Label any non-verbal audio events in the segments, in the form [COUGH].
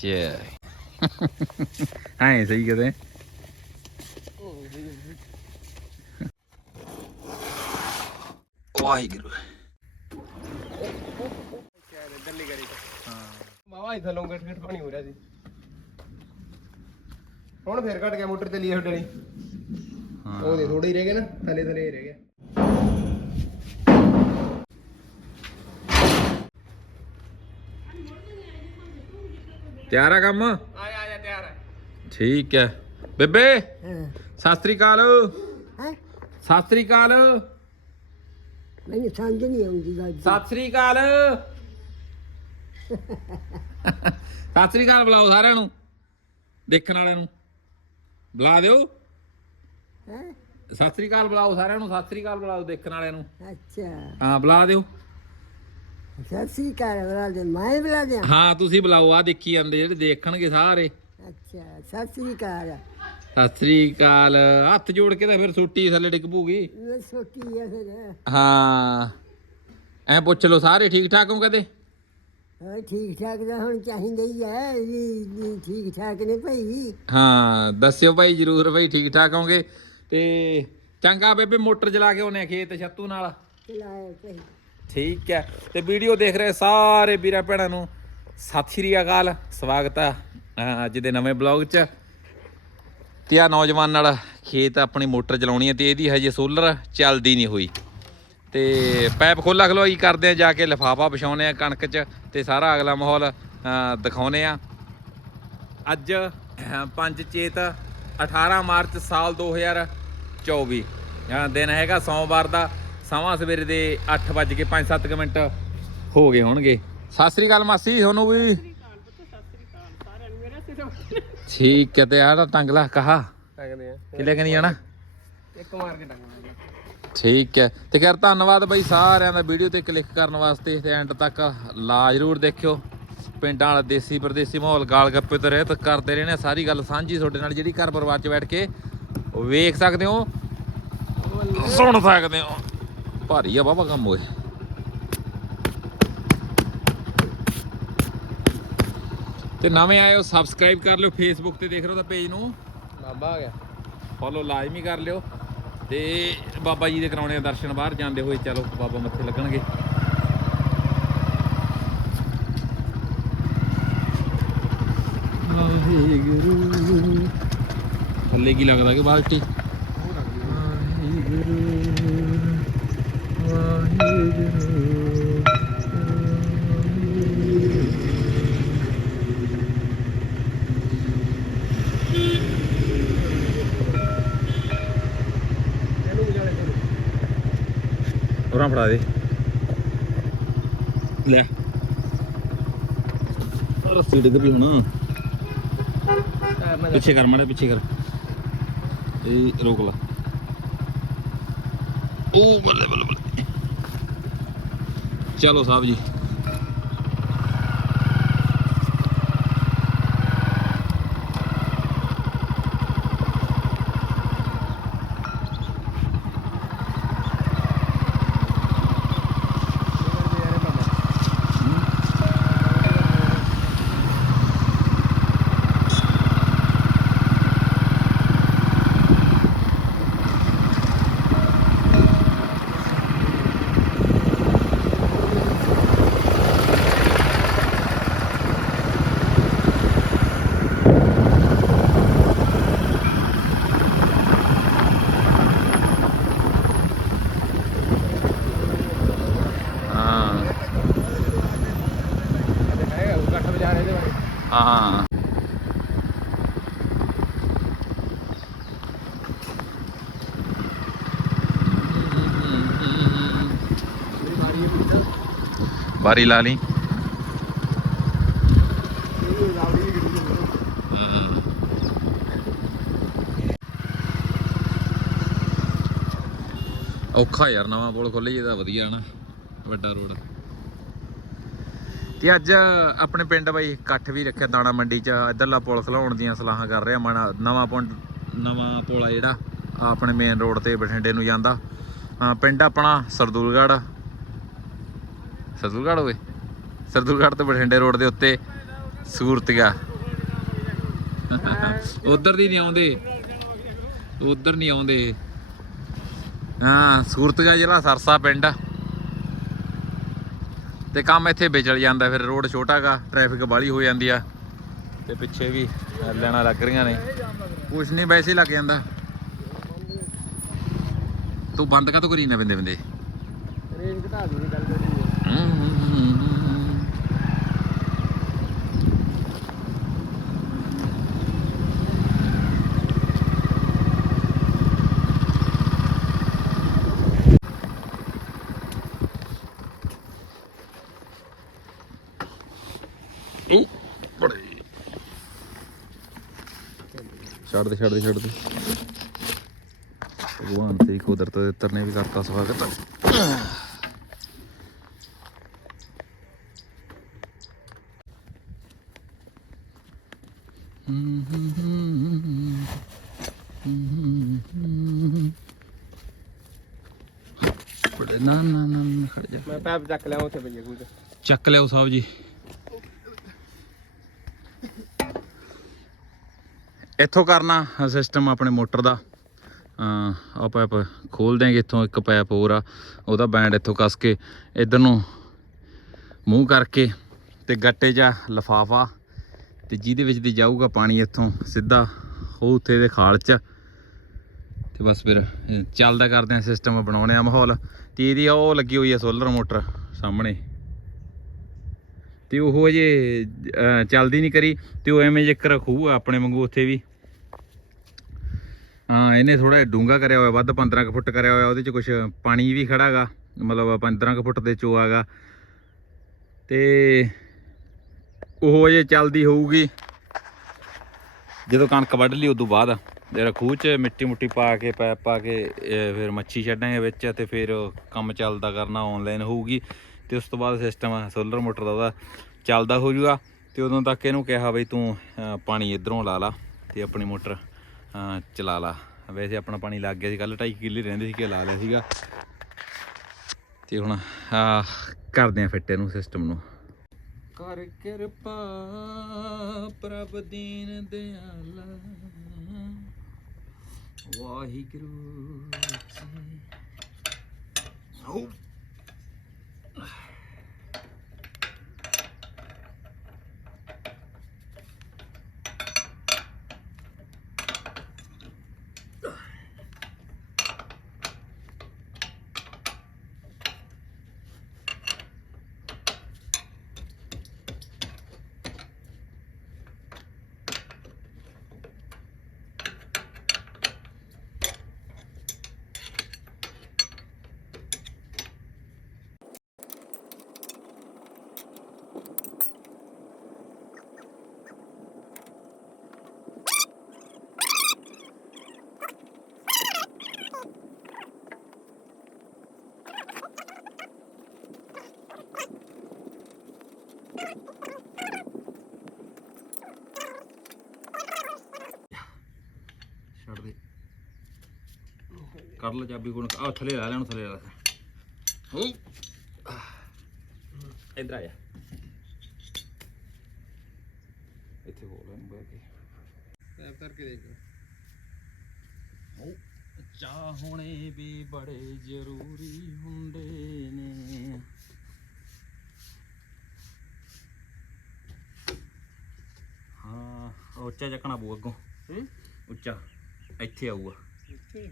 ਚੇ ਹਾਂ ਸਹੀ ਕਹਦੇ ਵਾਹਿਗੁਰੂ ਦਿੱਲੀ ਕਰੀ ਹਾਂ ਬਾਵਾ ਇਥੇ ਲੰਗਰ ਠੇਠ ਪਾਣੀ ਹੋ ਰਿਹਾ ਸੀ। ਹੁਣ ਫੇਰ ਘਟ ਗਿਆ ਮੋਟਰ ਤੇ ਲਈ ਹੁੱਡਣੀ ਉਹ ਦੇ ਥੋੜੇ ਹੀ ਰਹਿ ਗਏ ਨਾ ਥੱਲੇ ਥੱਲੇ ਹੀ ਰਹਿ ਗਿਆ ਤਿਆਰ ਆ ਕੰਮ? ਆ ਜਾ ਆ ਜਾ ਤਿਆਰ ਠੀਕ ਹੈ। ਬੇਬੇ ਸਤਿ ਸ੍ਰੀ ਅਕਾਲ। ਹੈ? ਸਤਿ ਸ੍ਰੀ ਅਕਾਲ। ਮੈਨੂੰ ਸਮਝ ਨਹੀਂ ਆਉਂਦੀ ਗੱਲ ਸਤਿ ਸ੍ਰੀ ਅਕਾਲ। ਸਤਿ ਸ੍ਰੀ ਅਕਾਲ ਬੁਲਾਓ ਸਾਰਿਆਂ ਨੂੰ। ਦੇਖਣ ਵਾਲਿਆਂ ਨੂੰ। ਬੁਲਾ ਦਿਓ। ਹੈ? ਸਤਿ ਸ੍ਰੀ ਅਕਾਲ ਬੁਲਾਓ ਸਾਰਿਆਂ ਨੂੰ ਸਤਿ ਸ੍ਰੀ ਅਕਾਲ ਬੁਲਾਓ ਦੇਖਣ ਵਾਲਿਆਂ ਨੂੰ। ਅੱਛਾ। ਹਾਂ ਬੁਲਾ ਦਿਓ। ਸਤਿ ਸ੍ਰੀ ਅਕਾਲ ਬੁਲਾ ਦੇ ਮੈਂ ਬੁਲਾ ਦਿਆਂ। ਹਾਂ ਤੁਸੀਂ ਬੁਲਾਓ ਆ ਦੇਖੀ ਜਾਂਦੇ ਜਿਹੜੇ ਦੇਖਣਗੇ ਸਾਰੇ। ਅੱਛਾ ਸਤਿ ਸ੍ਰੀ ਅਕਾਲ। ਸਤਿ ਸ੍ਰੀ ਅਕਾਲ। ਹੱਥ ਜੋੜ ਕੇ ਤਾਂ ਫਿਰ ਸੋਟੀ ਥੱਲੇ ਡਿੱਗ ਪੂਗੀ ਮੈਂ ਛੋਟੀ ਆ ਫਿਰ। ਹਾਂ ਐ ਪੁੱਛ ਲਓ ਸਾਰੇ ਠੀਕ ਠਾਕ ਹੋ ਕਦੇ? ਹਾਂ ਠੀਕ ਠਾਕ ਦਾ ਹੁਣ ਚਾਹੀਦਾ ਹੀ ਹੈ ਵੀ ਵੀ ਠੀਕ ਠਾਕ ਨੇ ਭਾਈ। ਹਾਂ ਦੱਸਿਓ ਭਾਈ ਜਰੂਰ ਭਾਈ ਠੀਕ ਠਾਕ ਹੋਗੇ ਤੇ ਚੰਗਾ ਬੇਬੇ ਮੋਟਰ ਚਲਾ ਕੇ ਆਉਨੇ ਖੇਤ ਛੱਤੂ ਨਾਲ। ਚਲਾਏ ਭਾਈ। ਠੀਕ ਹੈ। ਤੇ ਵੀਡੀਓ ਦੇਖ ਰਹੇ ਸਾਰੇ ਵੀਰਾਂ ਭੈਣਾਂ ਨੂੰ। ਸਤਿ ਸ਼੍ਰੀ ਅਕਾਲ ਸਵਾਗਤ ਆ ਅੱਜ ਦੇ ਨਵੇਂ ਬਲੌਗ 'ਚ। ਤੇ ਆ ਨੌਜਵਾਨ ਨਾਲ ਖੇਤ ਆਪਣੀ ਮੋਟਰ ਚਲਾਉਣੀ ਹੈ ਤੇ ਇਹਦੀ ਹਜੇ ਸੋਲਰ ਚੱਲਦੀ ਨਹੀਂ ਹੋਈ। ਤੇ ਪੈਪ ਖੋਲਾ ਖਲੋਈ ਕਰਦੇ ਆ ਜਾ ਕੇ ਲਿਫਾਫਾ ਵਿਛਾਉਨੇ ਆ ਕਣਕ 'ਚ ਤੇ ਸਾਰਾ ਅਗਲਾ ਮਾਹੌਲ ਅਹ ਦਿਖਾਉਨੇ ਆ। ਅੱਜ ਅਹ, ਪੰਜ ਚੇਤ 18 ਮਾਰਚ ਸਾਲ 2024 ਅਹ, ਦਿਨ ਹੈਗਾ ਸੋਮਵਾਰ ਦਾ। ਸਮਾਂ ਸਵੇਰੇ ਦੇ 8:05-7 ਮਿੰਟ ਹੋ ਗਏ ਹੋਣਗੇ। ਸਤਿ ਸ੍ਰੀ ਅਕਾਲ ਮਾਸੀ ਤੁਹਾਨੂੰ ਵੀ। ਠੀਕ ਹੈ ਤੇ ਆਹ ਟੰਗ ਲਾ ਕਹਾ। ਟੰਗਦੇ ਆ। ਕਿਲੇ ਕਿ ਨਹੀਂ ਜਾਣਾ ਇੱਕ ਮਾਰ ਕੇ ਟੰਗਣਾ ਠੀਕ ਹੈ ਤੇ ਕਰ ਧੰਨਵਾਦ ਬਾਈ ਸਾਰਿਆਂ ਦਾ ਵੀਡੀਓ ਤੇ ਕਲਿੱਕ ਕਰਨ ਵਾਸਤੇ ਤੇ ਐਂਡ ਤੱਕ ਲਾ ਜ਼ਰੂਰ ਦੇਖਿਓ। ਪਿੰਡਾਂ ਵਾਲਾ ਦੇਸੀ ਪਰਦੇਸੀ ਮਾਹੌਲ ਗਾਲ ਗੱਪੇ ਤੇ ਰਹਿਤ ਕਰਦੇ ਰਹਿਣੇ ਸਾਰੀ ਗੱਲ ਸਾਂਝੀ ਤੁਹਾਡੇ ਨਾਲ ਜਿਹੜੀ ਘਰ ਪਰਿਵਾਰ 'ਚ ਬੈਠ ਕੇ ਵੇਖ ਸਕਦੇ ਹੋ ਸੁਣ ਸਕਦੇ ਹੋ। ਭਾਰੀ ਆ ਬਾਬਾ ਕੰਮ ਹੋਏ ਤੇ ਨਵੇਂ ਆਏ ਹੋ ਸਬਸਕ੍ਰਾਈਬ ਕਰ ਲਿਓ ਫੇਸਬੁੱਕ ਤੇ ਦੇਖ ਰਹੇ ਹੋ ਤਾਂ ਪੇਜ ਨੂੰ। ਲਾਂਬਾ ਆ ਗਿਆ। ਫੋਲੋ ਲਾਜ਼ਮੀ ਕਰ ਲਿਓ। ਤੇ ਬਾਬਾ ਜੀ ਦੇ ਕਰਾਉਣੇ ਆ ਦਰਸ਼ਨ ਬਾਹਰ ਜਾਂਦੇ ਹੋਏ ਚਲੋ ਬਾਬਾ ਮੱਥੇ ਲੱਗਣਗੇ। ਥੱਲੇ ਕੀ ਲੱਗਦਾ ਕਿ ਬਾਲਟੀ ਵਾਹਿਗੁਰੂ ਇਹਨੂੰ ਫੜਾ ਦੇ। ਲੈ। ਰੱਸੀ ਡਿੱਗ ਪਈ ਹੁਣ। ਪਿੱਛੇ ਕਰ ਮਾੜਾ ਪਿੱਛੇ ਕਰ। ਇਹ ਰੋਕ ਲਾ। ਉਹ ਬੱਲੇ ਬੱਲੇ। ਚਲੋ ਸਾਹਿਬ ਜੀ ਹਾਂ ਹੈਗਾ ਉਹ ਕੱਟ ਵਿਚਾਰੇ ਦੇ ਬਾਰੇ ਹਾਂ ਮੇਰੀ ਮਾਰੀ ਹੈ ਪਿੱਛੇ ਬਾਰੀ ਲਾ ਲਈ। ਔਖਾ ਯਾਰ, ਨਵਾਂ ਪੁਲ ਖੋਲੇ ਜਿਹਦਾ ਵਧੀਆ ਨਾ ਵੱਡਾ ਰੋਡ। ਤੇ ਅੱਜ ਆਪਣੇ ਪਿੰਡ ਬਾਈ ਇਕੱਠ ਵੀ ਰੱਖਿਆ ਦਾਣਾ ਮੰਡੀ 'ਚ, ਇਧਰਲਾ ਪੁਲ ਖਲਾਉਣ ਦੀਆਂ ਸਲਾਹਾਂ ਕਰ ਰਿਹਾ ਮਨ ਨਵਾਂ ਪੁਲ ਨਵਾਂ ਪੁਲ ਆ ਜਿਹੜਾ ਆਪਣੇ ਮੇਨ ਰੋਡ ਤੇ ਬਠਿੰਡੇ ਨੂੰ ਜਾਂਦਾ। ਪਿੰਡ ਆਪਣਾ ਸਰਦੂਲਗੜ੍ਹ ਸਰਦੂਲਗੜ੍ਹ ਹੋਵੇ ਸਰਦੂਲਗੜ੍ਹ ਤੋਂ ਬਠਿੰਡੇ ਰੋਡ ਦੇ ਉੱਤੇ ਸੂਰਤਗਾ [LAUGHS] ਉਧਰ ਦੀ ਨਹੀਂ ਆਉਂਦੇ। ਉਧਰ ਨਹੀਂ ਆਉਂਦੇ। ਹਾਂ ਸੂਰਤਗਾ ਜ਼ਿਲ੍ਹਾ ਸਰਸਾ ਪਿੰਡ। ਤੇ ਕੰਮ ਇੱਥੇ ਵਿਚਲ ਜਾਂਦਾ ਫਿਰ ਰੋਡ ਛੋਟਾਗਾ ਟ੍ਰੈਫਿਕ ਬਾਲੀ ਹੋ ਜਾਂਦੀ ਆ। ਤੇ ਪਿੱਛੇ ਵੀ ਲੈਣਾ ਲੱਗ ਰਹੀਆਂ ਨੇ। ਕੁਛ ਨਹੀਂ ਵੈਸੇ ਲੱਗ ਜਾਂਦਾ। ਤੂੰ ਬੰਦ ਕਾ ਤੂੰ ਕਰੀ ਨਾ ਬਿੰਦੇ ਬਿੰਦੇ ਰੇਂਜ ਘਟਾ ਦੂੰਗੀ ਗੱਲ ਛੱਡ ਦੇ ਛੱਡ ਦੇ ਛੱਡ ਦੇ। ਭਗਵਾਨ ਤੇਰੀ ਕੁਦਰਤ ਦੇ ਤਰਨੇ ਨੇ ਵੀ ਕਰਤਾ ਸਵਾਗਤ ਬੜੇ ਨਾ ਨਾ ਨਾ ਨਾ, ਖੜ ਚੱਕ ਲਿਆ, ਉੱਥੇ ਪਈਏ ਕੁਝ ਚੱਕ ਲਿਓ ਸਾਹਿਬ ਜੀ। ਇੱਥੋਂ ਕਰਨਾ ਸਿਸਟਮ ਆਪਣੇ ਮੋਟਰ ਦਾ। ਆ ਪਾਈਪ ਖੋਲ ਦਿਆਂਗੇ, ਇੱਥੋਂ ਇੱਕ ਪਾਈਪ ਹੋਰ ਆ, ਉਹਦਾ ਬੈਂਡ ਇੱਥੋਂ ਕੱਸ ਕੇ ਇਧਰ ਨੂੰ ਮੂੰਹ ਕਰਕੇ ਤੇ ਗੱਟੇ 'ਚ ਲਫਾਫਾ ਤੇ ਜਿਹਦੇ ਵਿੱਚ ਦੀ ਜਾਊਗਾ ਪਾਣੀ ਇੱਥੋਂ, ਸਿੱਧਾ ਉਹ ਉੱਥੇ ਦੇ ਖਾਲ 'ਚ। ਤੇ ਬਸ ਫਿਰ, ਚੱਲਦਾ ਕਰਦੇ ਆ ਸਿਸਟਮ ਬਣਾਉਣੇ ਆ ਮਾਹੌਲ। ਤੇ ਇਹਦੀ ਉਹ ਲੱਗੀ ਹੋਈ ਆ ਸੋਲਰ ਮੋਟਰ ਸਾਹਮਣੇ। ਤੇ ਉਹ ਅਜੇ ਚੱਲਦੀ ਨਹੀਂ ਕਰੀ, ਤੇ ਉਹ ਐਵੇਂ ਜੇਕਰ ਖੂਹ ਆਪਣੇ ਵਾਂਗੂ ਉੱਥੇ ਵੀ। ਹਾਂ, ਇਹਨੇ ਥੋੜਾ ਡੂੰਗਾ ਕਰਿਆ ਹੋਇਆ, ਵੱਧ 15 ਕੁ ਫੁੱਟ ਕਰਿਆ ਹੋਇਆ, ਉਹਦੇ ਚ ਕੁਝ ਪਾਣੀ ਵੀ ਖੜਾਗਾ, ਮਤਲਬ 15 ਕੁ ਫੁੱਟ ਦੇ ਚੋਆਗਾ ਤੇ ਉਹ ਅਜੇ ਚੱਲਦੀ ਹੋਊਗੀ, ਜਦੋਂ ਕਣਕ ਵੱਢ ਲਈ, ਉਦੋਂ ਬਾਅਦ। ਜਿਹੜਾ ਖੂਹ 'ਚ ਮਿੱਟੀ ਮੁੱਟੀ ਪਾ ਕੇ, ਪੈਪ ਪਾ ਕੇ ਫਿਰ ਮੱਛੀ ਛੱਡਾਂਗੇ ਵਿੱਚ ਤੇ ਫਿਰ ਕੰਮ ਚੱਲਦਾ ਕਰਨਾ ਆਨਲਾਈਨ ਹੋਊਗੀ ਤੇ ਉਸ ਤੋਂ ਬਾਅਦ ਸਿਸਟਮ ਸੋਲਰ ਮੋਟਰ ਦਾ ਉਹਦਾ ਚੱਲਦਾ ਹੋ ਜਾਊਗਾ ਤੇ ਉਦੋਂ ਤੱਕ ਇਹਨੂੰ ਕਿਹਾ ਬਈ ਤੂੰ ਪਾਣੀ ਇਧਰੋਂ ਲਾ ਲਾ ਤੇ ਆਪਣੀ ਮੋਟਰ ਚਲਾ ਲਾ। ਵੈਸੇ ਆਪਣਾ ਪਾਣੀ ਲੱਗ ਗਿਆ ਸੀ ਕੱਲ 2.5 ਕਿੱਲੇ ਰਹਿੰਦੇ ਸੀ ਕਿ ਲਾ ਲਿਆ ਸੀਗਾ। ਤੇ ਹੁਣ ਆ ਕਰਦੇ ਆ ਫਿੱਟ ਇਹਨੂੰ ਸਿਸਟਮ ਨੂੰ। ਕਰ ਕਿਰਪਾ ਪ੍ਰਭ ਦੀਨ ਦਿਆਲਾ। ਵਾਹਿਗੁਰੂ ਜੀ ਹੋ ਛੱਡ ਦੇ। ਕਰ ਲੈ ਚਾਬੀ ਕੋਣ ਆ ਥੱਲੇ ਲਾ ਲੈਣ, ਥੱਲੇ ਲਾ ਹੋ। ਇਧਰ ਆ ਜਾ ਇੱਥੇ ਹੋ ਲੈਣ ਬੈ ਕੇ ਪੈਪ ਕਰਕੇ ਦੇਖ ਚਾਹ ਹੋਣੇ ਵੀ ਬੜੇ ਜ਼ਰੂਰੀ ਹੁੰਦੇ ਨੇ। ਹਾਂ ਉੱਚਾ ਚੱਕਣਾ ਪਊ ਅੱਗੋਂ। ਹੂੰ? ਉੱਚਾ ਇੱਥੇ ਆਊਗਾ। ਇੱਥੇ?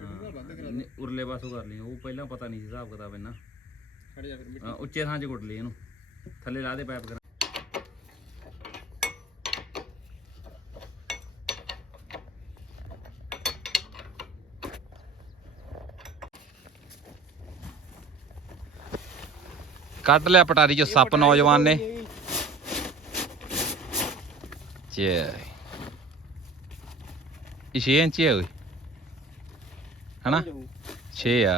ਹਾਂ, ਨਹੀਂ, ਉਰਲੇ ਪਾਸੋਂ ਕਰ ਲਈ। ਉਹ ਪਹਿਲਾਂ ਪਤਾ ਨਹੀਂ ਸੀ ਹਿਸਾਬ ਕਿਤਾਬ ਇੰਨਾ। ਖੜ ਜਾ ਫਿਰ ਉੱਚੇ ਥਾਂ 'ਚ ਗੁੱਟ ਲਈ ਇਹਨੂੰ। ਥੱਲੇ ਲਾ ਦੇ ਪਾਈਪ ਕਰ ਕੱਢ ਲਿਆ ਪਟਾਰੀ ਚ ਸੱਪ ਨੌਜਵਾਨ ਨੇ। ਚੇ ਇਹ 6 ਇੰਚ ਹੈ ਓਏ ਹਨਾ? 6 ਆ।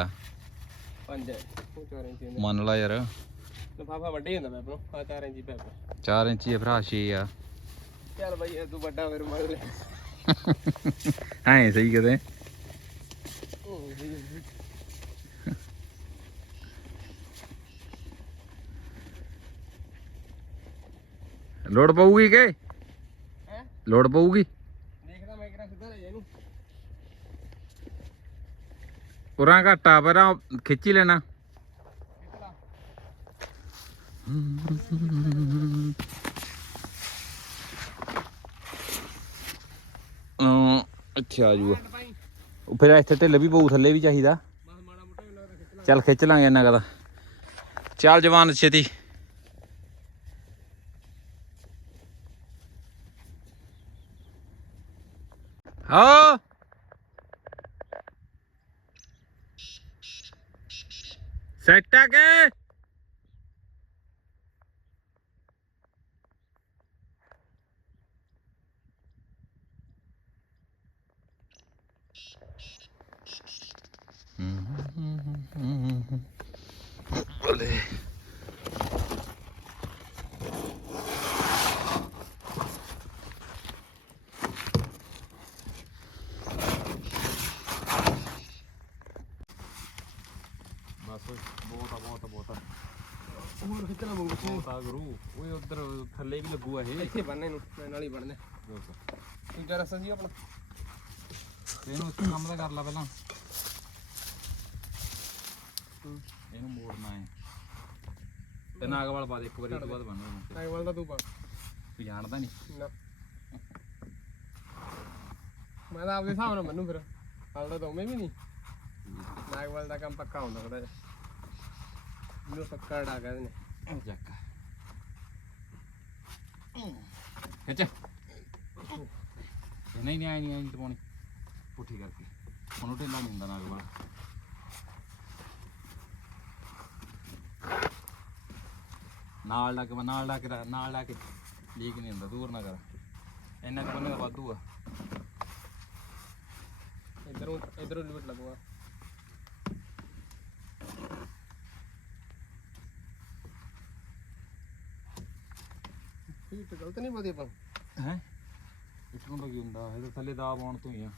ਪੰਜ ਹੈ ਉਹ ਚਾਰ ਇੰਚ ਹੁੰਦਾ। ਮੰਨ ਲਾ ਯਾਰ। ਲਫਾਫਾ ਵੱਡੇ ਹੁੰਦਾ ਪੈਪ ਨੂੰ ਆ ਚਾਰ ਇੰਚੀ ਪੈਪ 4 ਇੰਚ ਹੀ ਭਰਾ 6 ਆ। ਚੱਲ ਬਾਈ ਇਹ ਤੂੰ ਵੱਡਾ ਫਿਰ ਮਰ ਲੈ। ਐ ਸਹੀ ਕਦੇ ਲੋੜ ਪਊਗੀ ਕਿ? ਹੈ? ਲੋੜ ਪਊਗੀ? ਦੇਖਦਾ ਮੈਂ ਕਿਹੜਾ ਸਿੱਧਾ ਲੈ ਜਾ ਇਹਨੂੰ। ਉਰਾਂ ਘਾਟਾ ਪਰਾਂ ਖਿੱਚ ਹੀ ਲੈਣਾ ਇੱਥੇ ਆ ਜੂਗਾ। ਉਹ ਫਿਰ ਇੱਥੇ ਢਿੱਲ ਵੀ ਪਊ ਥੱਲੇ ਵੀ ਚਾਹੀਦਾ। ਚੱਲ ਖਿੱਚ ਲਾਂਗੇ ਇਹਨਾਂ ਕਦਾ। ਚੱਲ ਜਵਾਨ ਛੇਤੀ ਹਾਂ ਸੈੱਟ ਆ ਕੇ ਬਲੇ ਬਸ ਬਹੁਤ ਆ ਬਹੁਤ ਆ ਬਹੁਤ ਆ ਹੋਰ ਆ ਗੁਰੂ। ਓਏ ਉਧਰ ਥੱਲੇ ਵੀ ਲੱਗੂਗਾ ਇਹ। ਇੱਥੇ ਬੰਨ ਇਹਨੂੰ ਮੈਂ ਨਾਲ ਹੀ ਬੰਨਦੇ ਦੂਜਾ ਰਸਤਾ ਸੀ ਆਪਣਾ। ਇਹਨੂੰ ਕੰਮ ਦਾ ਕਰ ਲਾ ਪਹਿਲਾਂ। ਇਹਨੂੰ ਮੋੜਨਾ ਹੈ। ਤੇ ਨਾਗ ਵਾਲ ਪਾ ਦੇ ਇੱਕ ਵਾਰੀ ਇਸ ਤੋਂ ਬਾਅਦ ਬੰਨ੍ਹ ਨਾਗਵਾਲ ਦਾ ਤੂੰ ਪਾ ਤੂੰ ਜਾਣਦਾ ਨਹੀਂ। ਨਾ। ਮੈਂ ਤਾਂ ਆਪਦੇ ਹਿਸਾਬ ਨਾਲ ਮੰਨੂ ਫਿਰ। ਹਾਲ ਤਾਂ ਦੋਵੇਂ ਵੀ ਨਹੀਂ। ਨਾਗਵਾਲ ਦਾ ਕੰਮ ਪੱਕਾ ਹੁੰਦਾ ਥੋੜਾ ਜਿਹਾ। ਪੱਕਾ ਡਾ ਕਹਿੰਦੇ ਨੇ। ਜੱਕ ਖਿੱਚ ਨਹੀਂ ਨਹੀਂ ਆਈ ਨਹੀਂ ਆਈ ਪਾਉਣੀ ਪੁੱਠੀ ਕਰਕੇ ਉਹਨੂੰ ਢਿੱਲਾ ਨਹੀਂ ਹੁੰਦਾ ਨਾਗ ਵਾਲ। ਨਾਲ ਲੱਗ ਨਾਲ ਲੱਗ ਨਾਲ ਲੱਗ ਲੀਕ ਨਹੀਂ ਹੁੰਦਾ ਦੂਰ ਨਾ ਕਰ। ਇੰਨਾ ਕੁ ਬੰਨੇ ਦਾ ਵਾਧੂ ਆ। ਇਧਰੋਂ ਇਧਰੋਂ ਲਿਮਟ ਲੱਗੂਗਾ ਇਹ ਤਾਂ ਗਲਤ ਨਹੀਂ ਪਾਦੀ ਆਪਾਂ ਹੈ? ਇਟੋਂ ਦਾ ਕੀ ਹੁੰਦਾ ਇਹਦੇ ਥੱਲੇ ਦਾਬ ਆਉਣ ਤੋਂ ਹੀ ਆ।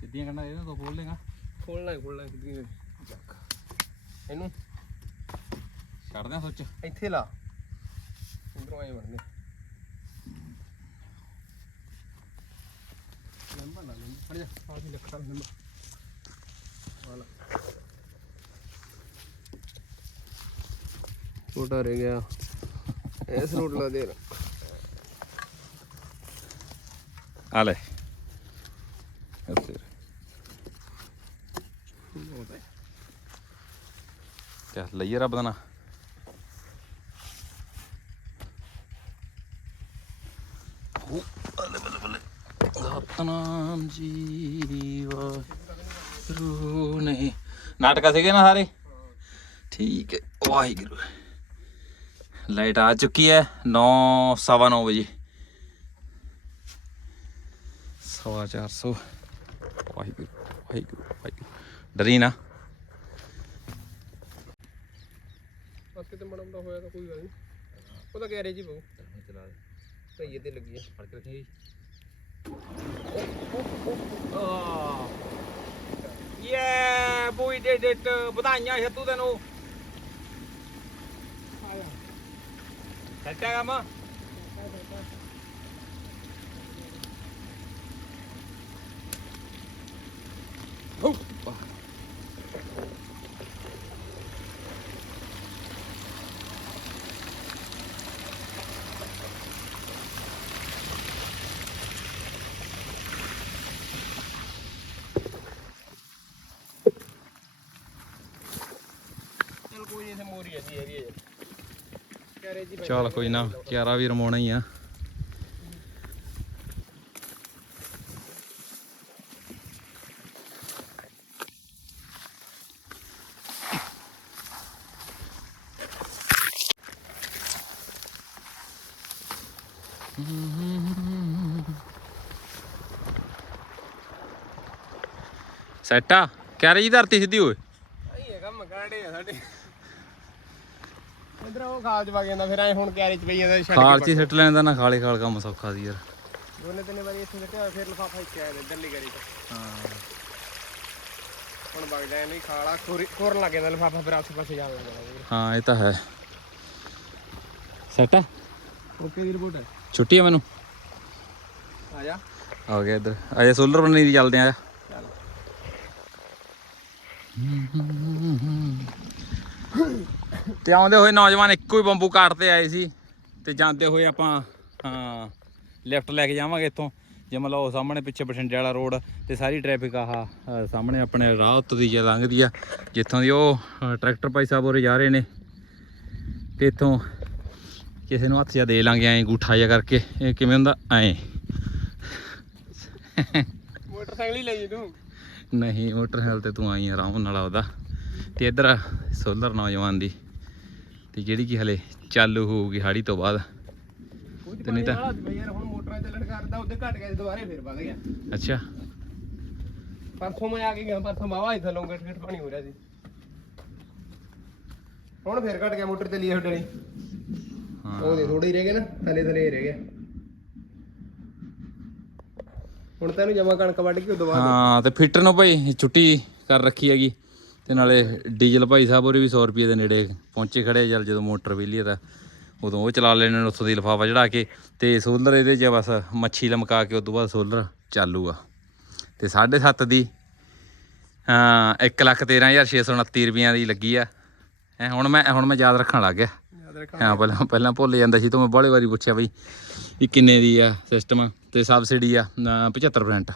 ਸਿੱਧੀਆਂ ਕੰਨਾਂ ਇਹਦੇ ਤੋਂ ਖੋਲ ਲੇਗਾ ਖੋਲਣਾ ਹੈ, ਖੋਲਣਾ ਹੈ ਸਿੱਧੀ ਨੇ। ਇਹਨੂੰ? ਛੱਡ ਦਿਆਂ ਸੁੱਚ। ਇੱਥੇ ਲਾ। ਇਧਰੋਂ ਆਏ ਵੜਨੇ। ਲੰਬਾ ਲਾ ਲੰਬਾ ਫੜ ਜਾ ਆ ਵੀ ਲੱਖਾਂ ਲੰਬਾ ਵਾਲਾ ਛੋਟਾ ਰਹਿ ਗਿਆ। ਇਸ ਰੋਡ ਲਾ ਦੇ। ਆ ਲੈ। ਤੇ ਲਈਏ ਰੱਬ ਦਾ ਨਾ ਬੱਲੇ ਬੱਲੇ ਬੱਲੇ ਸਤਨਾਮ ਜੀ ਵਾਹਿਗੁਰੂ ਨੇ ਨਾਟਕਾ ਸੀਗੇ ਨਾ ਸਾਰੇ ਠੀਕ ਹੈ ਵਾਹਿਗੁਰੂ ਲਾਈਟ ਆ ਚੁੱਕੀ ਹੈ 9 ਸਵਾ 9 ਵਜੇ ਸਵਾ ਚਾਰ ਸੌ ਵਾਹਿਗੁਰੂ ਵਾਹਿਗੁਰੂ ਵਾਹਿਗੁਰੂ ਡਰੀ ਨਾ ਬਸ ਕਿਤੇ ਮੜਮ ਦਾ ਹੋਇਆ ਤਾਂ ਕੋਈ ਗੱਲ ਨਹੀਂ ਉਹ ਤਾਂ ਗੈਰੇਜ ਹੀ ਪਊ ਚਲਾ ਦੇ ਭਈਏ ਤੇ ਲੱਗੀ ਹੈ ਫੜ ਕੇ ਰੱਖੀ ਯੇ ਬੂਈ ਦੇ ਦੇ ਵਧਾਈਆਂ ਛੱਤੂ ਤੈਨੂੰ। ਸੱਚਾ ਕੰਮ ਚਲ ਕੋਈ ਨਹੀਂ ਇਥੇ ਮੋਰੀ ਅੱਜੀ ਹੈਗੀ ਹੈ ਗੈਰੇਜ ਹੀ ਚੱਲ ਕੋਈ ਨਾ, ਕਿਆਰਾ ਵੀ ਰਮਾਉਣਾ ਹੀ ਆ। ਸੈਟਾ ਕਹਿ ਰਹੀ ਧਰਤੀ ਸਿੱਧੀ ਹੋਏ ਆਈ ਕੰਮ ਕਾੜੇ ਆ ਸਾਡੇ। ਉਹ ਖਾਲ ਚ ਵਗ ਜਾਂਦਾ ਫਿਰ ਐ ਹੁਣ ਕਿਆਰੇ ਚ ਪਈ ਜਾਂਦਾ ਛੱਡ ਖਾਲ ਕੇ ਚ ਹੀ ਸਿੱਟ ਲੈਂਦਾ ਨਾ ਖਾਲੇ ਖਾਲ ਕੰਮ ਸੌਖਾ ਸੀ ਯਾਰ। ਦੋਨੇ ਤਿੰਨੇ ਵਾਰੀ ਇੱਥੇ ਸਿੱਟਿਆ ਫਿਰ ਲਫਾਫਾ ਇੱਥੇ ਆਇਆ ਇਧਰਲੀ ਗਰੀ ਚ। ਹਾਂ। ਹੁਣ ਵਗ ਜਾਏ ਨਹੀਂ ਖਾਲਾ ਖੋਰੀ ਖੋਰਨ ਲੱਗ ਜਾਂਦਾ ਲਫਾਫਾ ਫਿਰ ਆਸੇ ਪਾਸੇ ਜਾ ਲੱਗਦਾ ਹਾਂ ਇਹ ਤਾਂ ਹੈ। ਸੈਟ ਆ? ਓਕੇ ਦੀ ਰਿਪੋਰਟ ਹੈ ਛੁੱਟੀ ਆ ਮੈਨੂੰ? ਆ ਜਾ। ਆ ਗਿਆ ਇੱਧਰ। ਅਜੇ ਸੋਲਰ ਬੰਨੀ ਦੀ ਚੱਲਦੇ ਆ। ਚੱਲ। ਤੇ ਆਉਂਦੇ ਹੋਏ ਨੌਜਵਾਨ ਇੱਕੋ ਹੀ ਬੰਬੂ ਕਾਟ ਤੇ ਆਏ ਸੀ ਤੇ ਜਾਂਦੇ ਹੋਏ ਆਪਾਂ ਹਾਂ ਲੈਫਟ ਲੈ ਕੇ ਜਾਵਾਂਗੇ ਇੱਥੋਂ। ਜੇ ਮਤਲਬ ਉਹ ਸਾਹਮਣੇ ਪਿੱਛੇ ਬਠਿੰਡੇ ਵਾਲਾ ਰੋਡ ਤੇ ਸਾਰੀ ਟ੍ਰੈਫਿਕ ਆਹ ਸਾਹਮਣੇ ਆਪਣੇ ਰਾਹ ਉੱਤੇ ਦੀ ਲੰਘਦੀ ਆ ਜਿੱਥੋਂ ਦੀ ਉਹ ਟਰੈਕਟਰ ਭਾਈ ਸਾਹਿਬ ਉਰੇ ਜਾ ਰਹੇ ਨੇ। ਤੇ ਇੱਥੋਂ ਕਿਸੇ ਨੂੰ ਹੱਥ ਜਿਹਾ ਦੇ ਲਾਂਗੇ ਐਂ ਗੂਠਾ ਜਿਹਾ ਕਰਕੇ। ਇਹ ਕਿਵੇਂ ਹੁੰਦਾ? ਐਂ। ਮੋਟਰਸਾਈਕਲ ਹੀ ਲੈ ਜੀ ਤੂੰ। ਨਹੀਂ ਮੋਟਰਸਾਈਕਲ ਤੇ ਤੂੰ ਆਈ ਆਰਾਮ ਨਾਲ ਆਉਦਾ ਤੇ ਇਧਰ ਸੋਲਰ ਨੌਜਵਾਨ ਦੀ। ਤੇ ਜਿਹੜੀ ਕਿ ਹਲੇ ਚਾਲੂ ਹੋਊਗੀ ਹਾੜੀ ਤੋਂ ਬਾਅਦ। ਤੇ ਨਹੀਂ ਤਾਂ- ਯਾਰ ਹੁਣ ਮੋਟਰਾਂ ਚੱਲਣ ਕਰਦਾ ਉਹਦੇ ਘਟ ਗਿਆ ਸੀ, ਦੁਬਾਰੇ ਫੇਰ ਵਗ ਗਿਆ। ਅੱਛਾ। ਪਰਸੋਂ ਮੈਂ ਆ ਕੇ ਗਿਆ ਪਰਸੋਂ ਬਾਵਾ ਇੱਥੇ ਲੋਂ ਗਟ ਗਟ ਪਾਣੀ ਹੋ ਰਿਹਾ ਸੀ। ਹੁਣ ਫੇਰ ਘਟ ਗਿਆ ਮੋਟਰ ਚੱਲੀ ਤੁਹਾਡੇ ਲਈ ਹਾਂ। ਉਹ ਦੇ ਥੋੜੇ ਹੀ ਰਹਿ ਗਏ ਨਾ ਥੱਲੇ ਥੱਲੇ ਰਹਿ ਗਿਆ ਹੁਣ ਤੈਨੂੰ ਜਮਾ ਕਣਕ ਵੱਢ ਕੇ ਉਦੋਂ ਬਾਅਦ ਹਾਂ ਤੇ ਫਿੱਟਰ ਨੂੰ ਭਾਈ ਛੁੱਟੀ ਕਰ ਰੱਖੀ ਹੈਗੀ। ਤੇ ਨਾਲੇ ਡੀਜ਼ਲ ਭਾਈ ਸਾਹਿਬ ਹੋਰੇ ਵੀ 100 ਰੁਪਏ ਦੇ ਨੇੜੇ ਪਹੁੰਚੇ ਖੜੇ ਚੱਲ ਜਦੋਂ ਮੋਟਰ ਹੈ ਤਾਂ ਉਦੋਂ ਉਹ ਚਲਾ ਲੈਣੇ ਨੇ ਉੱਥੋਂ ਦੀ ਲਿਫਾਫਾ ਚੜਾ ਕੇ ਤੇ ਸੋਲਰ ਇਹਦੇ 'ਚ ਬਸ ਮੱਛੀ ਲਮਕਾ ਕੇ ਉਦੋਂ ਬਾਅਦ ਸੋਲਰ ਚਾਲੂ ਆ। ਤੇ 7.5 ਦੀ ਹਾਂ 113629 ਰੁਪਈਆਂ ਦੀ ਲੱਗੀ ਆ। ਹੈਂ, ਹੁਣ ਮੈਂ ਹੁਣ ਮੈਂ ਯਾਦ ਰੱਖਣ ਲੱਗ ਗਿਆ। ਹਾਂ ਪਹਿਲਾਂ ਪਹਿਲਾਂ ਭੁੱਲ ਜਾਂਦਾ ਸੀ ਤਾਂ ਮੈਂ ਬਾਹਲੀ ਵਾਰੀ ਪੁੱਛਿਆ ਬਈ ਇਹ ਕਿੰਨੇ ਦੀ ਆ ਸਿਸਟਮ ਤੇ ਸਬਸਿਡੀ ਆ ਅਹ 75%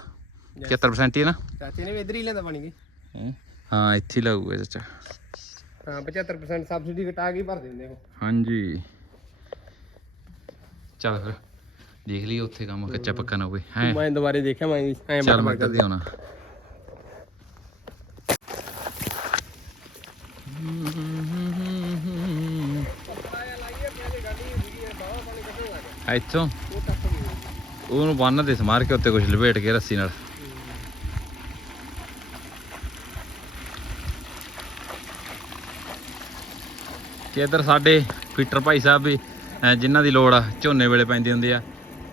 75% ਹੀ ਹੈ ਨਾ? ਚਾਚੇ ਨੇ ਵੀ ਇਧਰ ਹੀ ਲੈਂਦਾ ਪਾਣੀ ਕੇ। ਹੈਂ? ਹਾਂ ਇੱਥੇ ਹੀ ਲਾਊਗਾ ਚਾਚਾ। ਹਾਂ 75% ਸਬਸਿਡੀ ਘਟਾ ਕੇ ਹੀ ਭਰ ਦਿੰਦੇ ਉਹ। ਹਾਂਜੀ। ਚੱਲ ਫਿਰ ਦੇਖ ਲਈ ਉੱਥੇ ਕੰਮ ਕੱਚਾ ਪੱਕਾ ਨਾ ਹੋਵੇ ਹੈ। ਮੈਂ ਦੁਬਾਰੇ ਦੇਖਿਆ ਮੈਂ ਐਂ ਚੱਲ ਮੈਂ ਕਦੇ ਆਉਣਾ ਇੱਥੋਂ? ਉਹਨੂੰ ਬੰਨ ਦੇ ਸਮਾਰ ਕੇ ਉੱਤੇ ਕੁਝ ਲਪੇਟ ਕੇ ਰੱਸੀ ਨਾਲ। ਤੇ ਇੱਧਰ ਸਾਡੇ ਫੀਟਰ ਭਾਈ ਸਾਹਿਬ ਵੀ, ਅਹ, ਜਿਨ੍ਹਾਂ ਦੀ ਲੋੜ ਆ, ਝੋਨੇ ਵੇਲੇ ਪੈਂਦੀ ਹੁੰਦੀ ਆ।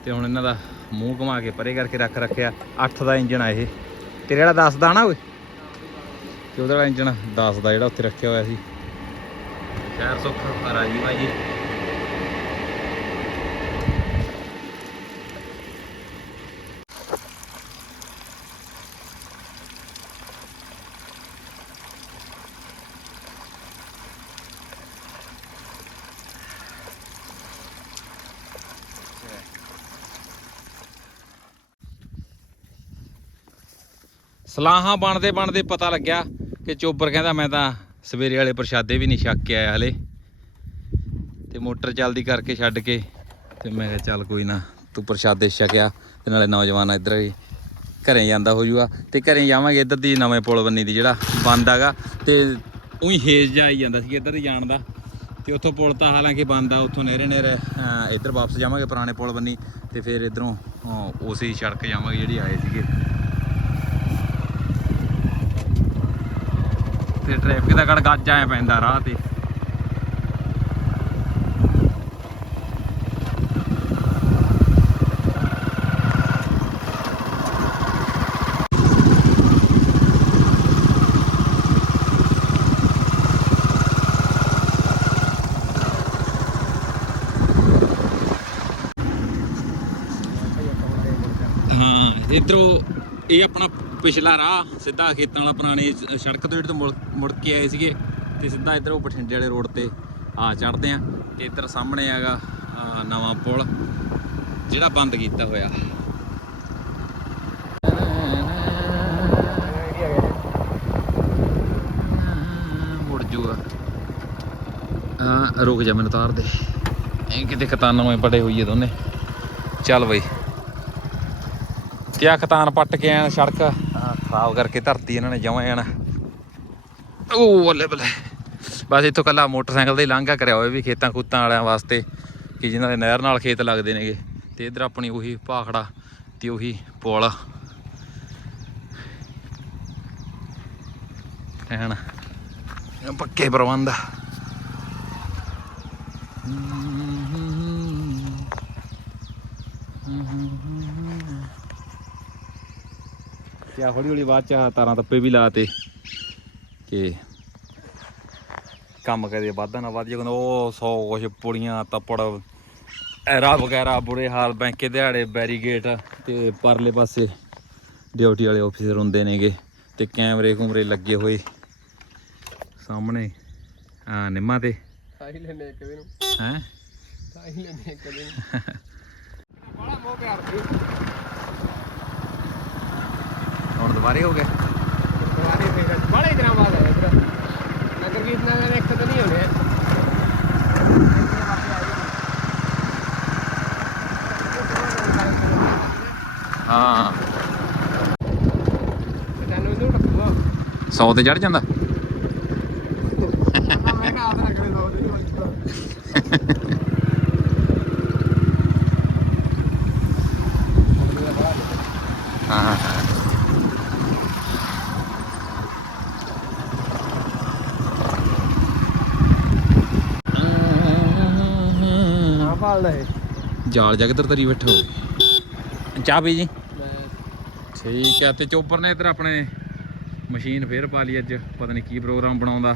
ਤੇ ਹੁਣ ਇਹਨਾਂ ਦਾ ਮੂੰਹ ਘੁਮਾ ਕੇ ਪਰੇ ਕਰਕੇ ਰੱਖ ਰੱਖਿਆ 8 ਦਾ ਇੰਜਨ ਆ ਇਹ। ਤੇਰੇ ਵਾਲਾ 10 ਦਾ ਨਾ ਓਏ ਤੇ ਉਹਦਾ ਵਾਲਾ ਇੰਜਨ 10 ਦਾ ਜਿਹੜਾ ਉੱਥੇ ਰੱਖਿਆ ਹੋਇਆ ਸੀ। ਖੈਰ ਸੁੱਖ, ਰਾਜੀ ਭਾਈ ਜੀ। ਸਲਾਹਾਂ ਬਣਦੇ ਬਣਦੇ ਪਤਾ ਲੱਗਿਆ ਕਿ ਚੋਬਰ ਕਹਿੰਦਾ ਮੈਂ ਤਾਂ ਸਵੇਰੇ ਵਾਲੇ ਪ੍ਰਸ਼ਾਦੇ ਵੀ ਨਹੀਂ ਛੱਕ ਕੇ ਆਇਆ ਹਲੇ। ਤੇ ਮੋਟਰ ਚੱਲਦੀ ਕਰਕੇ ਛੱਡ ਕੇ ਤੇ ਮੈਂ ਕਿਹਾ ਚੱਲ ਕੋਈ ਨਾ ਤੂੰ ਪ੍ਰਸ਼ਾਦੇ ਛਕਿਆ ਤੇ ਨਾਲੇ ਨੌਜਵਾਨ ਇੱਧਰ ਹੀ ਘਰੇ ਜਾਂਦਾ ਹੋ ਜੂਗਾ। ਤੇ ਘਰੇ ਜਾਵਾਂਗੇ ਇੱਧਰ ਦੀ ਨਵੇਂ ਪੁਲ ਬੰਨੀ ਦੀ ਜਿਹੜਾ ਬੰਦ ਹੈਗਾ ਤੇ ਉਹੀ ਹੇਜ ਜਾ ਆਈ ਜਾਂਦਾ ਸੀ ਇੱਧਰ ਦੀ ਜਾਣ ਦਾ। ਤੇ ਉੱਥੋਂ ਪੁਲ ਤਾਂ ਹਾਲਾਂਕਿ ਬੰਦ ਆ ਉੱਥੋਂ ਨੇੜੇ ਨੇੜੇ ਇੱਧਰ ਵਾਪਸ ਜਾਵਾਂਗੇ ਪੁਰਾਣੇ ਪੁਲ ਬੰਨੀ ਤੇ ਫਿਰ ਇੱਧਰੋਂ ਅਹ, ਉਸੇ ਸੜਕ ਜਾਵਾਂਗੇ ਜਿਹੜੀ ਆਏ ਸੀਗੇ। ਤੇ ਟ੍ਰੈਫਿਕ ਦਾ ਗੜ ਆਇਆ ਪੈਂਦਾ ਰਾਹ ਤੇ। ਹਾਂ ਇਧਰੋਂ ਇਹ ਆਪਣਾ ਪਿਛਲਾ ਰਾਹ ਸਿੱਧਾ ਖੇਤਾਂ ਵਾਲਾ ਪੁਰਾਣੀ ਸੜਕ ਤੋਂ ਜਿਹੜੇ ਤੋਂ ਮੁੜ ਮੁੜ ਕੇ ਆਏ ਸੀਗੇ ਤੇ ਸਿੱਧਾ ਇੱਧਰ ਉਹ ਬਠਿੰਡੇ ਵਾਲੇ ਰੋਡ ਤੇ ਆ ਚੜਦੇ ਆ ਤੇ ਇੱਧਰ ਸਾਹਮਣੇ ਹੈਗਾ ਨਵਾਂ ਪੁਲ, ਜਿਹੜਾ ਬੰਦ ਕੀਤਾ ਹੋਇਆ। ਮੁੜ ਜੂਗਾ। ਆ, ਰੁਕ ਜਾ ਮੈਨੂੰ ਤਾਰ ਦੇ। ਇਹ ਕਿਤੇ ਕਤਾਨਾਂ ਪੜੇ ਹੋਈ ਹੈ ਦੋਨੇ। ਚੱਲ ਬਈ। ਤੇ ਆ ਖਤਾਨ ਪੱਟ ਕੇ ਆ ਸੜਕ? ਆਹ ਖਰਾਬ ਕਰਕੇ ਧਰਤੀ ਇਹਨਾਂ ਨੇ ਜਮਾ ਐਨ ਉਹ ਬੱਲੇ ਬੱਲੇ। ਬਸ ਇੱਥੋਂ ਕੱਲਾ ਮੋਟਰਸਾਈਕਲ ਦਾ ਹੀ ਲਾਂਘਾ ਕਰਿਆ ਹੋਇਆ ਵੀ ਖੇਤਾਂ ਖੂਤਾਂ ਵਾਲਿਆਂ ਵਾਸਤੇ, ਕਿ ਜਿਨ੍ਹਾਂ ਦੇ ਨਹਿਰ ਨਾਲ ਖੇਤ ਲੱਗਦੇ ਨੇਗੇ। ਤੇ ਇਧਰ ਆਪਣੀ ਉਹੀ ਭਾਖੜਾ ਤੇ ਉਹੀ ਪੁਲ ਐਨ ਪੱਕੇ ਪ੍ਰਬੰਧ ਆ। ਤੇ ਆ ਹੌਲੀ ਹੌਲੀ ਬਾਅਦ ਚ ਆਹ ਤਾਰਾਂ ਤੱਪੇ ਵੀ ਲਾਤੇ ਕਿ ਕੰਮ ਕਦੇ ਵਾਧਾ ਨਾ ਵੱਧ ਜੇ ਕਹਿੰਦਾ ਉਹ 100 ਕੁਛ ਪੁੜੀਆਂ ਤੱਪੜ ਐਰਾ ਵਗੈਰਾ ਬੁਰੇ ਹਾਲ ਬੈਂਕੇ ਦਿਹਾੜੇ ਬੈਰੀਗੇਟ ਤੇ ਪਰਲੇ ਪਾਸੇ ਡਿਊਟੀ ਵਾਲੇ ਆਫੀਸਰ ਹੁੰਦੇ ਨੇਗੇ ਤੇ ਕੈਮਰੇ ਕੁਮਰੇ ਲੱਗੇ ਹੋਏ ਸਾਹਮਣੇ ਆ ਨਿੰਮਾਂ ਤੇ। ਸਾਈ ਲੈਨੇ ਇੱਕ ਦਿਨ। ਹੈ? ਸਾਈ ਲੈਨੇ ਇੱਕ ਦਿਨ। ਬੜਾ ਮੋਹ ਪਿਆਰ ਸੀ ਹੁਣ ਦੁਬਾਰੇ ਹੋ ਗਿਆ ਦੁਬਾਰੇ ਫੇਰ ਬੜੇ ਦਿਨਾਂ ਬਾਅਦ ਆਇਆ ਇਧਰ ਨਗਰ ਕੀਰਤਨ ਦੇ ਇੱਕ ਤਾਂ ਨਹੀਂ ਹੋਣੇ। ਹਾਂ। ਤੈਨੂੰ ਨੂੰ ਟੱਕੂਗਾ 100 ਤੇ ਚੜ ਜਾਂਦਾ ਮੈਂ ਕਿਹਾ ਆਪ ਰੱਖਣੇ ਦੋ ਦਿਨ ਵੱਜਦਾ ਹਾਂ ਹਾਂ ਹਾਂ ਹਾਂ ਪਾਲਦਾ ਹੈ ਜਾਲ ਜਾ ਕਿੱਧਰ ਤਰੀ ਬੈਠੇ ਹੋ। ਚਾਹ ਪੀ ਜੀ? ਠੀਕ ਆ ਤੇ ਚੋਪਰ ਨੇ ਇੱਧਰ ਆਪਣੇ ਮਸ਼ੀਨ ਫੇਰ ਪਾ ਲਈ ਅੱਜ ਪਤਾ ਨਹੀਂ ਕੀ ਪ੍ਰੋਗਰਾਮ ਬਣਾਉਂਦਾ।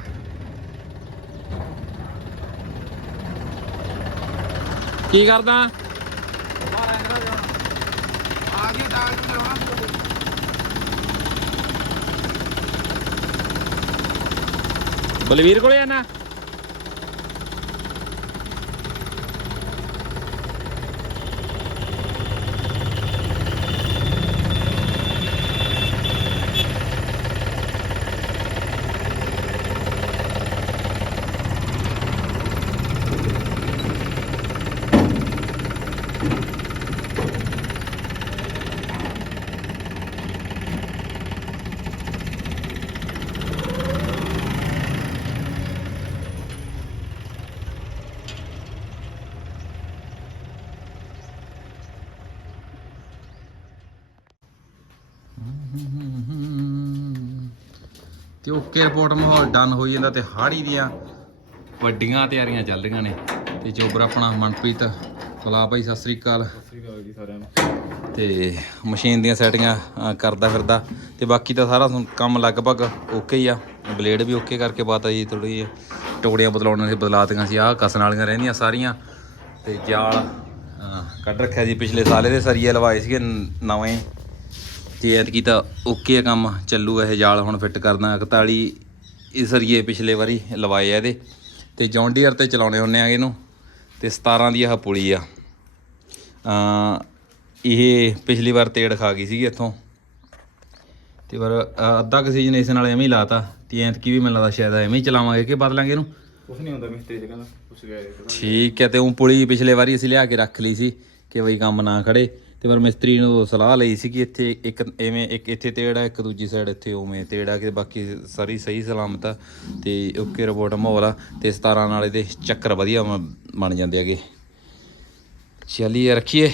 ਕੀ ਕਰਦਾ? ਆ ਗਿਆ ਦਾਲ ਕਰਵਾ ਬਲਵੀਰ ਕੋਲੇ ਆਣਾ ਤੇ ਓਕੇ ਰਿਪੋਰਟ ਮਾਹੌਲ ਡਨ ਹੋ ਜਾਂਦਾ ਤੇ ਹਾੜੀ ਦੀਆਂ ਵੱਡੀਆਂ ਤਿਆਰੀਆਂ ਚੱਲ ਰਹੀਆਂ ਨੇ। ਤੇ ਚੋਬਰ ਆਪਣਾ ਮਨਪ੍ਰੀਤ ਕਲਾ ਭਾਈ ਸਤਿ ਸ੍ਰੀ ਅਕਾਲ। ਤੇ ਮਸ਼ੀਨ ਦੀਆਂ ਸੈਟਿੰਗਾਂ ਕਰਦਾ ਫਿਰਦਾ। ਤੇ ਬਾਕੀ ਤਾਂ ਸਾਰਾ ਕੰਮ ਲਗਭਗ ਓਕੇ ਹੀ ਆ। ਬਲੇਡ ਵੀ ਓਕੇ ਕਰਕੇ ਬਾਤਾ ਜੀ ਥੋੜੀ ਟੋੜੀਆਂ ਬਦਲਾਉਣੀਆਂ ਸੀ ਬਦਲਾਤੀਆਂ ਸੀ। ਆਹ ਕਸਣ ਵਾਲੀਆਂ ਰਹਿੰਦੀਆਂ ਸਾਰੀਆਂ। ਤੇ ਜਾਲ ਕੱਢ ਰੱਖਿਆ ਸੀ ਪਿਛਲੇ ਸਾਲੇ ਦੇ ਸਰੀਏ ਲਵਾਏ ਸੀਗੇ ਨ- ਨਵੇਂ। ਤੇ ਐਤਕੀ ਤਾਂ ਓਕੇ ਆ ਕੰਮ ਚੱਲੂ ਇਹ ਜਾਲ ਹੁਣ ਫਿੱਟ ਕਰਦਾ 41 ਇਹ ਸਰੀਏ ਪਿਛਲੇ ਵਾਰੀ ਲਵਾਏ ਆ ਇਹਦੇ। ਤੇ ਜੌਂਡੀਅਰ ਤੇ ਚਲਾਉਣੇ ਹੁੰਨੇ ਆ ਇਹਨੂੰ। ਤੇ 17 ਦੀ ਆਹ ਪੁਲੀ ਆ। ਅ ਇਹ ਪਿਛਲੀ ਵਾਰ ਤੇੜ ਖਾ ਗਈ ਸੀਗੀ ਇੱਥੋਂ। ਤੇ ਪਰ ਅੱਧਾ ਕੁ ਸੀਜ਼ਨ ਇਸ ਨਾਲ ਐਵੇਂ ਹੀ ਲਾਤਾ। ਤੇ ਐਤਕੀ ਵੀ ਮੈਨੂੰ ਲੱਗਦਾ ਸ਼ਾਇਦ ਐਵੇਂ ਹੀ ਚਲਾਵਾਂਗੇ ਕਿ ਬਦਲਾਂਗੇ ਇਹਨੂੰ। ਕੁਛ ਨਹੀਂ ਹੁੰਦਾ ਮਿਸਤਰੀ ਚ ਕਹਿੰਦਾ ਪੁੱਛ ਗਿਆ ਠੀਕ ਹੈ ਤੇ ਉਹ ਪੁਲੀ ਪਿਛਲੇ ਵਾਰੀ ਅਸੀਂ ਲਿਆ ਕੇ ਰੱਖ ਲਈ ਸੀ ਕਿ ਬਈ ਕੰਮ ਨਾ ਖੜੇ। ਤੇ ਪਰ ਮਿਸਤਰੀ ਨੂੰ ਸਲਾਹ ਲਈ ਸੀ ਕਿ ਇੱਥੇ ਇੱਕ ਐਵੇਂ ਇੱਕ ਇੱਥੇ ਤੇੜਾ ਇੱਕ ਦੂਜੀ ਸਾਈਡ ਇੱਥੇ ਉਵੇਂ ਤੇੜਾ ਕਿ ਬਾਕੀ ਸਾਰੀ ਸਹੀ ਸਲਾਮਤ ਆ ਤੇ ਓਕੇ ਰਿਪੋਰਟ ਮਾਹੌਲ ਆ ਤੇ 17 ਨਾਲ ਇਹਦੇ ਚੱਕਰ ਵਧੀਆ ਮ- ਬਣ ਜਾਂਦੇ ਹੈਗੇ। ਚਲਿਏ, ਰੱਖੀਏ।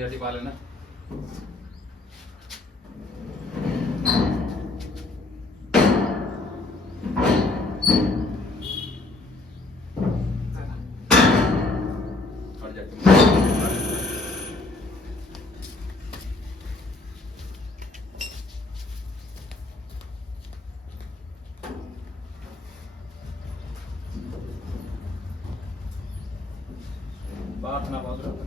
ਰੋਟੀ ਰਾਟੀ ਪਾ ਲੈਣਾ ਹਟ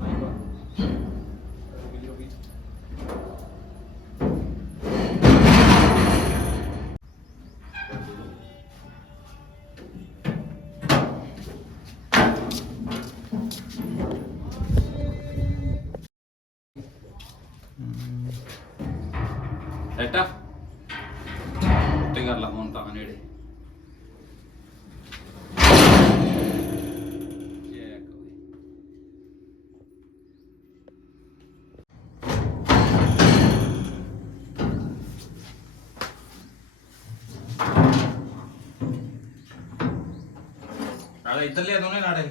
ਆਲੇ ਇੱਧਰ ਲਿਆ ਦੋਨੇ ਨਾੜੇ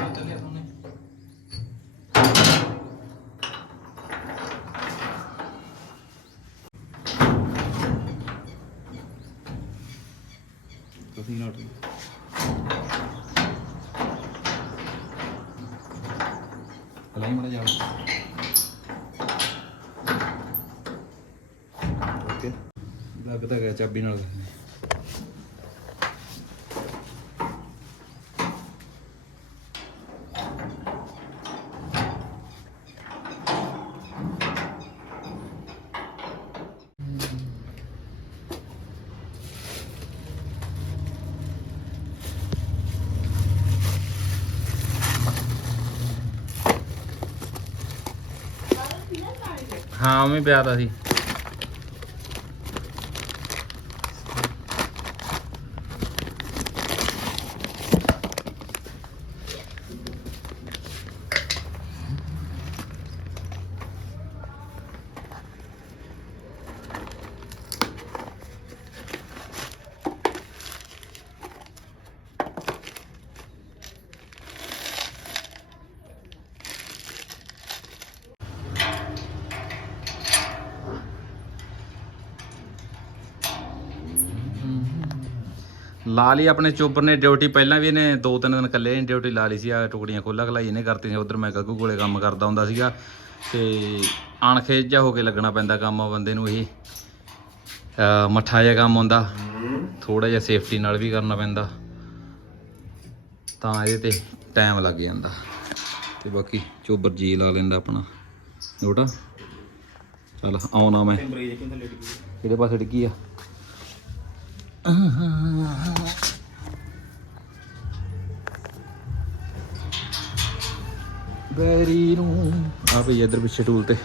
ਇੱਧਰ ਲਿਆ ਦੋਨੇ। ਤੁਸੀਂ ਨੋਟ ਹਲਾਈ ਮੜਾ ਜਾ ਓਕੇ। ਲੱਗਦਾ ਗਿਆ ਚਾਬੀ ਨਾਲ। ਹਾਂ ਮੈਂ ਪਿਆ ਤਾ ਸੀ। ਲਾ ਲਈ ਆਪਣੇ ਚੋਬਰ ਨੇ, ਡਿਊਟੀ ਪਹਿਲਾਂ ਵੀ ਇਹਨੇ ਦੋ ਤਿੰਨ ਦਿਨ ਇਕੱਲੇ ਨੇ ਡਿਊਟੀ ਲਾ ਲਈ ਸੀ, ਆ ਟੁਕੜੀਆਂ ਖੋਲਾ ਖਲਾਈ ਇਹਨੇ ਕਰਤੀ ਸੀ, ਉਧਰ ਮੈਂ ਗੱਗੂ ਕੋਲੇ ਕੰਮ ਕਰਦਾ ਹੁੰਦਾ ਸੀਗਾ। ਤੇ ਅਣਖੇਜ ਜਿਹਾ ਹੋ ਕੇ ਲੱਗਣਾ ਪੈਂਦਾ ਕੰਮ ਬੰਦੇ ਨੂੰ ਇਹ। ਮੱਠਾ ਜਿਹਾ ਕੰਮ ਹੁੰਦਾ ਥੋੜਾ ਜਿਹਾ ਸੇਫਟੀ ਨਾਲ ਵੀ ਕਰਨਾ ਪੈਂਦਾ। ਤਾਂ ਇਹਦੇ ਤੇ ਟਾਈਮ ਲੱਗ ਜਾਂਦਾ। ਤੇ ਬਾਕੀ ਚੋਬਰ ਜੀ ਲਾ ਲੈਂਦਾ ਆਪਣਾ। ਛੋਟਾ ਚੱਲ ਆਉਣਾ ਮੈਂ। ਟੈਂਪਰੇਚਰ ਪਾਸੇ ਡਿੱਗੀ ਆ? ਬੈਰੀ ਨੂੰ। ਆ ਭਈ ਇਧਰ ਪਿੱਛੇ ਟੂਲ ਤੇ।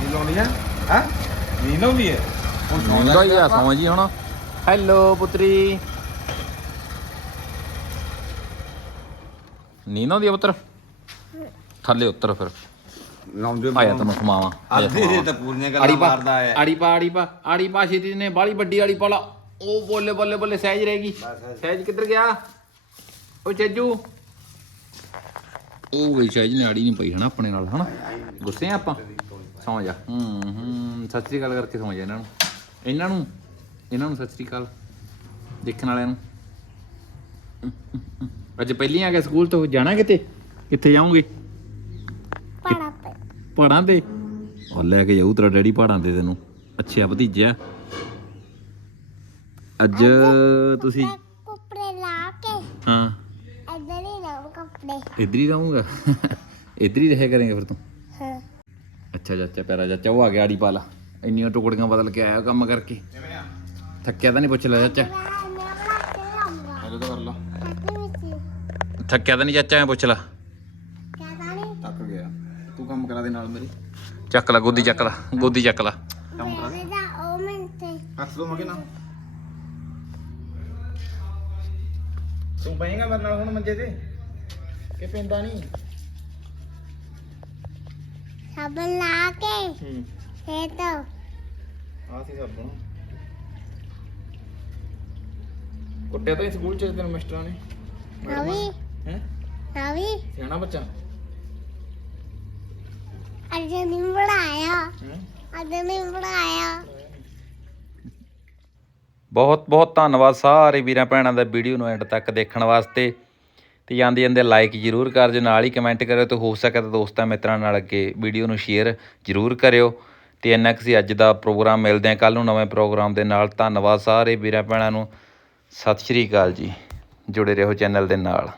ਨੀ ਲਾਉਣੀ ਹੈ? ਹਾਂ ਨੀ ਲਾਉਣੀ ਹੈ ਮੁੰਡਾ ਹੀ ਆ ਸੌਂ ਜੀ ਹੁਣ। ਹੈਲੋ ਪੁੱਤਰੀ। ਨੀਂਦ ਆਉਂਦੀ ਆ ਪੁੱਤਰ? ਥੱਲੇ ਉੱਤਰ ਫਿਰ। ਲਾਉਂਦੇ ਆਇਆ ਤੈਨੂੰ ਖਮਾਵਾ ਅੱਧੇ ਤਾਂ ਪੂਰੀਆਂ ਗੱਲਾਂ ਪਾ ਮਾਰਦਾ ਹੈ। ਆੜੀ ਪਾ ਆੜੀ ਪਾ ਆੜੀ ਪਾ ਛੇਤੀ ਨੇ ਬਾਲੀ ਵੱਡੀ ਆੜੀ ਪਾਲਾ ਉਹ ਬੋਲੇ ਬੋਲੇ ਬੋਲੇ ਸਹਿਜ ਰਹੇਗੀ। ਸਹਿਜ ਕਿੱਧਰ ਗਿਆ? ਉਹ ਚੱਜੂ। ਉਹ ਗਈ ਸਹਿਜ ਨੇ ਆੜੀ ਨਹੀਂ ਪਈ ਹਨਾ ਆਪਣੇ ਨਾਲ ਹਨਾ? ਗੁੱਸੇ ਆ ਆਪਾਂ। ਸੌਂ ਜਾ। ਹੂੰ ਹੂੰ ਸਤਿ ਸ੍ਰੀ ਅਕਾਲ ਕਰਕੇ ਸੌਂ ਜਾ ਇਹਨਾਂ ਨੂੰ। ਇਹਨਾਂ ਨੂੰ ਇਹਨਾਂ ਨੂੰ ਸਤਿ ਸ੍ਰੀ ਅਕਾਲ। ਦੇਖਣ ਵਾਲਿਆਂ ਨੂੰ। ਅੱਜ ਪਹਿਲੀ ਆ ਗਿਆ ਸਕੂਲ ਤੋਂ ਜਾਣਾ ਕਿਤੇ? ਕਿੱਥੇ ਜਾਓਗੇ ਪੇ ਪਹਾੜਾਂ ਤੇ। ਉਹ ਲੈ ਕੇ ਜਾਊ ਤੇਰਾ ਡੈਡੀ ਪਹਾੜਾਂ ਤੇ ਤੈਨੂੰ। ਅੱਛਾ ਭਤੀਜਿਆ ਅੱਜ ਤੁਸੀਂ ਕੱਪੜੇ ਲਾ ਕੇ। ਹਾਂ। ਇੱਧਰ ਹੀ ਲਾਉ ਕੱਪੜੇ। ਇੱਧਰ ਹੀ ਰਹੂੰਗਾ? ਇੱਧਰ ਹੀ ਰਹਿ ਕਰੇਂਗੇ ਫਿਰ ਤੂੰ? ਹਾਂ। ਅੱਛਾ ਚਾਚਾ ਪਿਆਰਾ ਚਾਚਾ ਉਹ ਆ ਗਿਆ ਆੜੀ ਪਾਲਾ। ਇੰਨੀਆਂ ਟੁਕੜੀਆਂ ਬਦਲ ਕੇ ਆਇਆ ਕੰਮ ਕਰਕੇ। ਥੱਕਿਆ ਤਾਂ ਨਹੀਂ ਪੁੱਛ ਲੈ ਚਾਚਾ। ਮੈਂ ਮੈਂ ਬਣਾ ਕੇ ਲਾਉਂਗਾ ਹਲੋ ਤਾਂ ਕਰ ਲਾ। ਹੱਥ ਵਿੱਚ। ਥੱਕਿਆ ਤਾਂ ਨਹੀਂ ਚਾਚਾ ਮੈਂ ਪੁੱਛ ਲਾ ਕਹਦਾ ਨਹੀਂ ਥੱਕ ਗਿਆ ਤੂੰ ਕੰਮ ਕਰਾ ਦੇ ਨਾਲ ਮੇਰੀ। ਚੱਕ ਲਾ ਗੋਦੀ ਚੱਕ ਲਾ ਗੋਦੀ ਚੱਕ ਲਾ। ਮੇਰੇ ਦਾ ਉਹ ਮਿੰਤੇ ਹੱਥ ਤੋਂ ਮਗੇ ਨਾ। ਤੂੰ ਪਏਗਾ ਮੇਰੇ ਨਾਲ ਹੁਣ ਮੰਜੇ ਤੇ? ਕਿ ਪੈਂਦਾ ਨਹੀਂ? ਸਾਬਣ ਲਾ ਕੇ ਹੂੰ। ਫੇਰ ਤਾਂ ਆ ਸੀ ਸਭ ਨੂੰ। ਕੁੱਟਿਆ ਤਾਂ ਸਕੂਲ ਚ ਤੈਨੂੰ ਮਾਸਟਰਾਂ ਨੇ। ਨਵੀ। ਹੈ? ਨਵੀ। ਸਿਆਣਾ ਬੱਚਾ। ਅੱਜ ਨਹੀਂ ਬਣਾਇਆ। ਹੈ? ਅੱਜ ਨਹੀਂ ਬਣਾਇਆ। ਬਹੁਤ ਬਹੁਤ ਧੰਨਵਾਦ ਸਾਰੇ ਵੀਰਾਂ ਭੈਣਾਂ ਦਾ ਵੀਡੀਓ ਨੂੰ ਐਂਡ ਤੱਕ ਦੇਖਣ ਵਾਸਤੇ। ਤੇ ਜਾਂਦੇ ਜਾਂਦੇ ਲਾਈਕ ਜਰੂਰ ਕਰ ਦਿਓ ਨਾਲ ਹੀ ਕਮੈਂਟ ਕਰਿਓ ਤੇ ਹੋ ਸਕੇ ਤਾਂ ਦੋਸਤਾਂ ਮਿੱਤਰਾਂ ਨਾਲ ਅੱਗੇ ਵੀਡੀਓ ਨੂੰ ਸ਼ੇਅਰ ਜਰੂਰ ਕਰਿਓ। ਤੇ ਇੰਨਾ ਕੁ ਸੀ ਅੱਜ ਦਾ ਪ੍ਰੋਗਰਾਮ ਮਿਲਦੇ ਹਾਂ ਕੱਲ ਨੂੰ ਨਵੇਂ ਪ੍ਰੋਗਰਾਮ ਦੇ ਨਾਲ। ਧੰਨਵਾਦ ਸਾਰੇ ਵੀਰਾਂ ਭੈਣਾਂ ਨੂੰ। ਸਤਿ ਸ਼੍ਰੀ ਅਕਾਲ ਜੀ। ਜੁੜੇ ਰਹੋ ਚੈਨਲ ਦੇ ਨਾਲ।